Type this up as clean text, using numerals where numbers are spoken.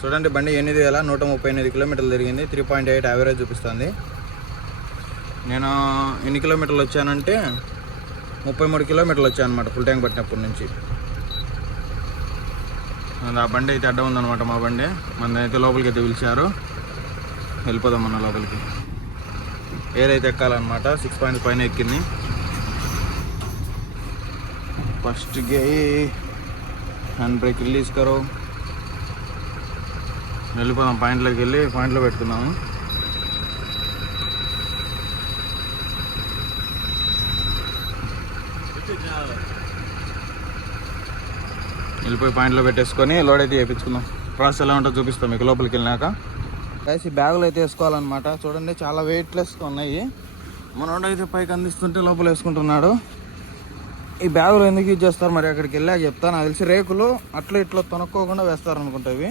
చూడండి బండి 8,138 కిలోమీటర్లు తిరిగింది. 3.8 యావరేజ్ చూపిస్తుంది. నేను ఎన్ని కిలోమీటర్లు వచ్చానంటే 33 కిలోమీటర్లు వచ్చాను అనమాట ఫుల్ ట్యాంక్ పట్టినప్పటి నుంచి. ఆ బండి అయితే అడ్డం ఉందన్నమాట. మా బండి మన అయితే లోపలికి అయితే పిలిచారు. వెళ్ళిపోదాం మన లోపలికి. ఎయిర్ అయితే ఎక్కాలన్నమాట. 6 పాయింట్స్ పైన ఎక్కింది. ఫస్ట్ గే హ్యాండ్ బ్రేక్ రిలీజ్ కరో. వెళ్ళిపోదాం పాయింట్లోకి వెళ్ళి పాయింట్లో పెట్టుకున్నాము. వెళ్ళిపోయి పాయింట్లో పెట్టేసుకొని లోడ్ అయితే వేయించుకుందాం. ప్రాసెస్ ఎలా ఉంటుందో చూపిస్తాం మీకు లోపలికి వెళ్ళినాక. కలిసి బ్యాగులు అయితే వేసుకోవాలన్నమాట. చూడండి చాలా వెయిట్లెస్గా ఉన్నాయి. మనోడు అయితే పైకి అందిస్తుంటే లోపల వేసుకుంటున్నాడు. ఈ బ్యాగులు ఎందుకు యూజ్ చేస్తారు మరి అక్కడికి వెళ్ళా చెప్తాను. నాకు తెలిసి రేకులు అట్లా ఇట్లా తొనక్కోకుండా వేస్తారు అనుకుంటా ఇవి.